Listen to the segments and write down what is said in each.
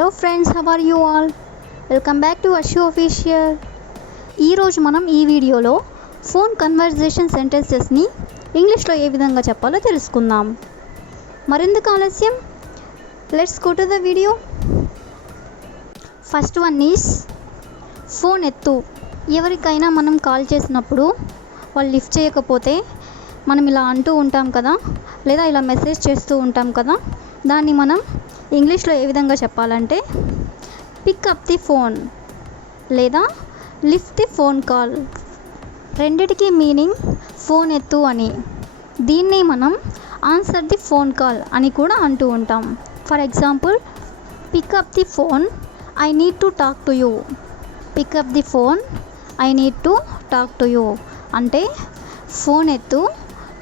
Hello friends, how are you all? Welcome back to Ashu official. ఈరోజు మనం ఈ వీడియోలో ఫోన్ కన్వర్జేషన్ సెంటెన్సెస్ని ఇంగ్లీష్లో ఏ విధంగా చెప్పాలో తెలుసుకుందాం. మరెందుకు ఆలస్యం, let's go to the video. First one is phone ఎత్తు. ఎవరికైనా మనం కాల్ చేసినప్పుడు వాళ్ళు లిఫ్ట్ చేయకపోతే మనం ఇలా అంటూ ఉంటాం కదా, లేదా ఇలా మెసేజ్ చేస్తూ ఉంటాం కదా, దాన్ని మనం ఇంగ్లీష్లో ఏ విధంగా చెప్పాలంటే పిక్ అప్ ది ఫోన్ లేదా లిఫ్ట్ ది ఫోన్ కాల్. రెండిటికి మీనింగ్ ఫోన్ ఎత్తు అని. దీన్ని మనం ఆన్సర్ ది ఫోన్ కాల్ అని కూడా అంటూ ఉంటాం. For example, pick up the phone, I need to talk to you. Pick up the phone, I need to talk to you అంటే ఫోన్ ఎత్తు,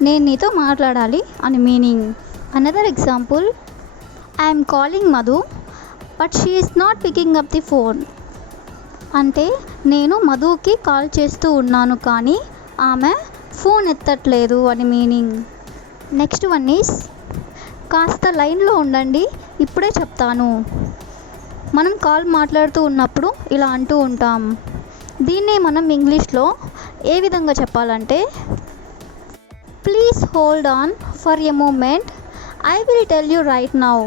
నేను నీతో మాట్లాడాలి అని meaning. Another example, I'm calling Madhu but she is not picking up the phone అంటే నేను మధుకి call చేస్తూ ఉన్నాను కానీ ఆమె ఫోన్ ఎత్తట్లేదు అని మీనింగ్. నెక్స్ట్ వన్ ఈస్ కాస్త లైన్లో ఉండండి, ఇప్పుడే చెప్తాను. మనం కాల్ మాట్లాడుతూ ఉన్నప్పుడు ఇలా అంటూ ఉంటాం. దీన్నే మనం ఇంగ్లీష్లో ఏ విధంగా చెప్పాలంటే please hold on for a moment, I will tell you right now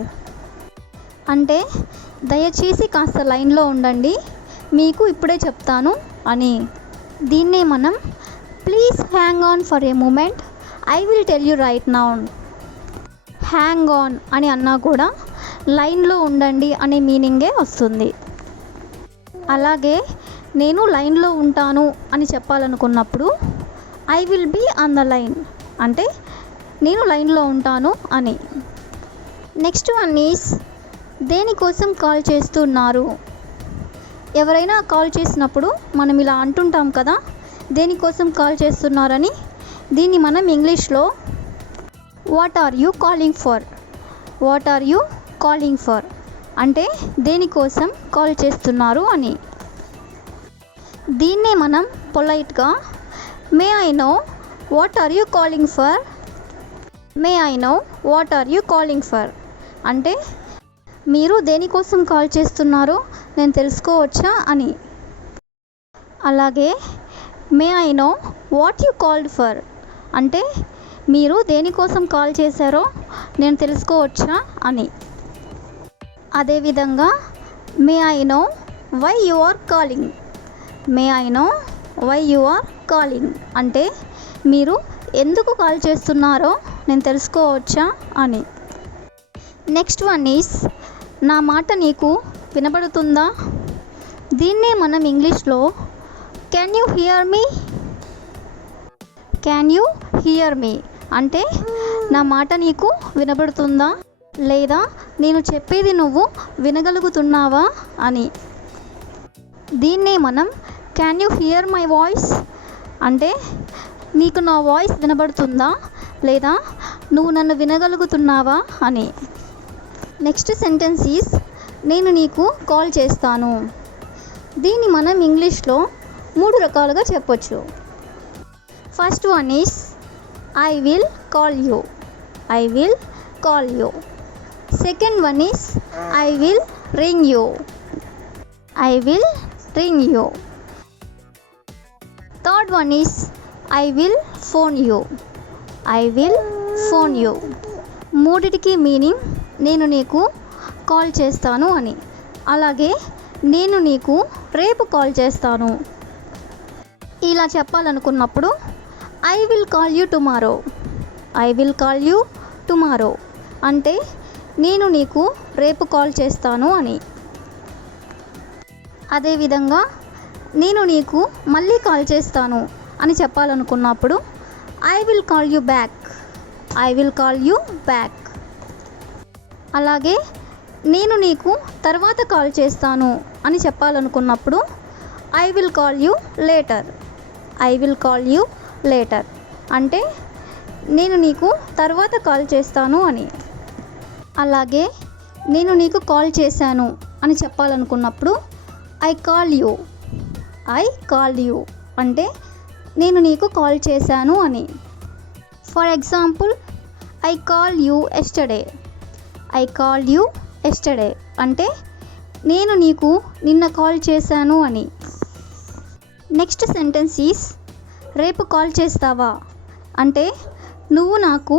అంటే దయచేసి కాస్త లైన్లో ఉండండి, మీకు ఇప్పుడే చెప్తాను అని. దీన్నే మనం please hang on for a moment, I will tell you right now. Hang on అని అన్నా కూడా లైన్లో ఉండండి అనే మీనింగే వస్తుంది. అలాగే నేను లైన్లో ఉంటాను అని చెప్పాలనుకున్నప్పుడు I will be on the line అంటే నేను లైన్లో ఉంటాను అని. నెక్స్ట్ వన్ ఈస్ దేనికోసం కాల్ చేస్తున్నారు. ఎవరైనా కాల్ చేసినప్పుడు మనం ఇలా అంటుంటాం కదా, దేనికోసం కాల్ చేస్తున్నారని. దీన్ని మనం ఇంగ్లీష్లో what are you calling for, what are you calling for అంటే దేనికోసం కాల్ చేస్తున్నారు అని. దీన్నే మనం పొలైట్గా may I know what are you calling for, may I know what are you calling for అంటే మీరు దేనికోసం కాల్ చేస్తున్నారో నేను తెలుసుకోవచ్చా అని. అలాగే may I know what you called for అంటే మీరు దేనికోసం కాల్ చేశారో నేను తెలుసుకోవచ్చా అని. అదేవిధంగా may I know why you are calling, may I know why you are calling అంటే మీరు ఎందుకు కాల్ చేస్తున్నారో నేను తెలుసుకోవచ్చా అని. నెక్స్ట్ వన్ ఈస్ నా మాట నీకు వినబడుతుందా. దీన్నే మనం ఇంగ్లీష్లో can you hear me, can you hear me అంటే నా మాట నీకు వినబడుతుందా లేదా నేను చెప్పేది నువ్వు వినగలుగుతున్నావా అని. దీన్నే మనం can you here my voice అంటే నీకు నా వాయిస్ వినబడుతుందా లేదా నువ్వు నన్ను వినగలుగుతున్నావా అని. నెక్స్ట్ సెంటెన్స్ ఈస్ నేను నీకు కాల్ చేస్తాను. దీన్ని మనం ఇంగ్లీష్లో 3 రకాలుగా చెప్పొచ్చు. First one is I will call you, I will call you. Second one is I will ring you, I will ring you. Third one is I will phone you, I will phone you. మూడిటికి meaning నేను నీకు call చేస్తాను అని. అలాగే నేను నీకు రేపు call చేస్తాను ఇలా చెప్పాలనుకున్నప్పుడు I will call you tomorrow, I will call you tomorrow అంటే నేను నీకు రేపు కాల్ చేస్తాను అని. అదేవిధంగా నేను నీకు మళ్ళీ కాల్ చేస్తాను అని చెప్పాలనుకున్నప్పుడు I will call you back, I will call you back. అలాగే నేను నీకు తర్వాత కాల్ చేస్తాను అని చెప్పాలనుకున్నప్పుడు I will call you later, I will call you later అంటే నేను నీకు తర్వాత కాల్ చేస్తాను అని. అలాగే నేను నీకు కాల్ చేశాను అని చెప్పాలనుకున్నప్పుడు I call you, I call you అంటే నేను నీకు కాల్ చేశాను అని. For example, I call you yesterday, I call you yesterday అంటే నేను నీకు నిన్న కాల్ చేశాను అని. నెక్స్ట్ సెంటెన్స్ ఈస్ రేపు కాల్ చేస్తావా అంటే నువ్వు నాకు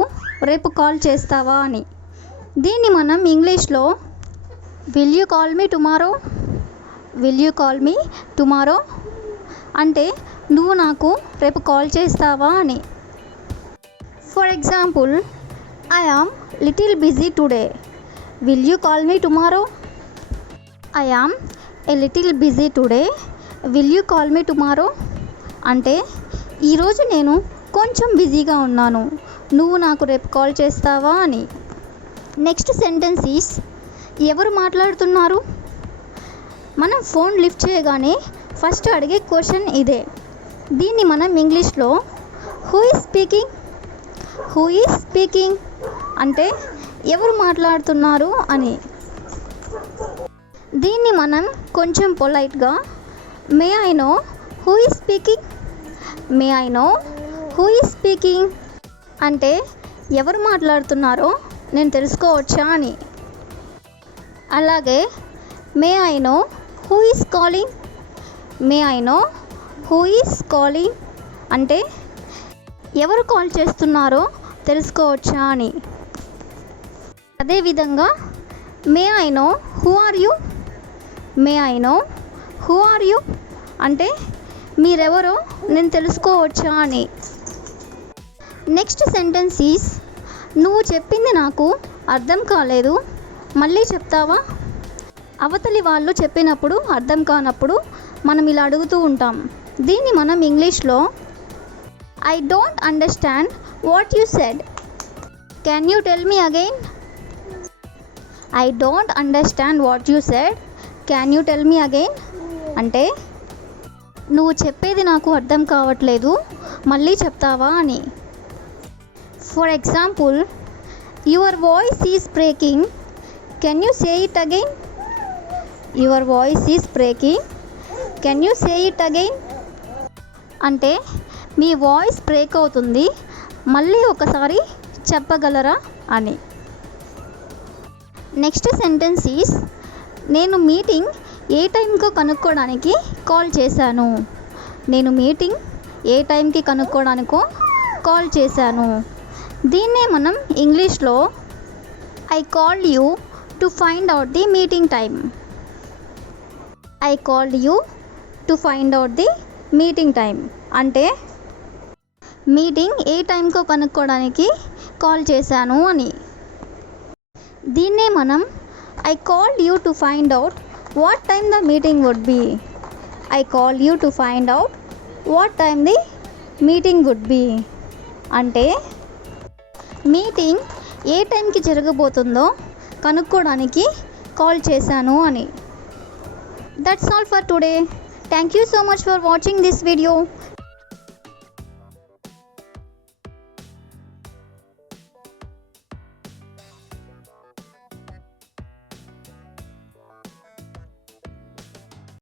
రేపు కాల్ చేస్తావా అని. దీన్ని మనం ఇంగ్లీష్లో will you call me tomorrow, will you call me tomorrow అంటే నువ్వు నాకు రేపు కాల్ చేస్తావా అని. For example, I am little busy today, will you call me tomorrow. I am a little busy today, will you call me tomorrow అంటే ఈరోజు నేను కొంచెం బిజీగా ఉన్నాను, నువ్వు నాకు రేపు కాల్ చేస్తావా అని. నెక్స్ట్ సెంటెన్స్ ఈస్ ఎవరు మాట్లాడుతున్నారు. మనం ఫోన్ లిఫ్ట్ చేయగానే ఫస్ట్ అడిగే క్వశ్చన్ ఇదే. దీన్ని మనం ఇంగ్లీష్లో who is speaking, who is speaking అంటే ఎవరు మాట్లాడుతున్నారు అని. దీన్ని మనం కొంచెం పొలైట్గా may I know who is speaking, may I know who is speaking అంటే ఎవరు మాట్లాడుతున్నారో నేను తెలుసుకోవచ్చా అని. అలాగే may I know who is calling, may I know who is calling అంటే ఎవరు కాల్ చేస్తున్నారో తెలుసుకోవచ్చా అని. అదేవిధంగా may I know who are you, may I know who are you అంటే మీరెవరో నేను తెలుసుకోవచ్చా అని. నెక్స్ట్ సెంటెన్స్ ఈస్ నువ్వు చెప్పింది నాకు అర్థం కాలేదు, మళ్ళీ చెప్తావా. అవతలి వాళ్ళు చెప్పినప్పుడు అర్థం కానప్పుడు మనం ఇలా అడుగుతూ ఉంటాం. దీన్ని మనం ఇంగ్లీష్లో I don't understand what you said, can you tell me again. I don't understand what you said, can you tell me again అంటే నువ్వు చెప్పేది నాకు అర్థం కావట్లేదు, మళ్ళీ చెప్తావా అని. For example, your voice is breaking, can you say it again. Your voice is breaking, can you say it again అంటే మీ వాయిస్ బ్రేక్ అవుతుంది, మళ్ళీ ఒకసారి చెప్పగలరా అని. నెక్స్ట్ సెంటెన్స్ ఈస్ నేను మీటింగ్ ఏ టైంకో కనుక్కోవడానికి కాల్ చేశాను, నేను మీటింగ్ ఏ టైంకి కనుక్కోవడానికో కాల్ చేశాను. దీన్నే మనం ఇంగ్లీష్లో I called you to find out the meeting time, I called you to find out the meeting time అంటే మీటింగ్ ఏ టైంకో కనుక్కోవడానికి కాల్ చేశాను అని. దీన్నే మనం I called you to find out what time the meeting would be, I called you to find out what time the meeting would be అంటే meeting ఏ టైంకి జరగబోతుందో కనుక్కోవడానికి కాల్ చేశాను అని. That's all for today. Thank you so much for watching this video.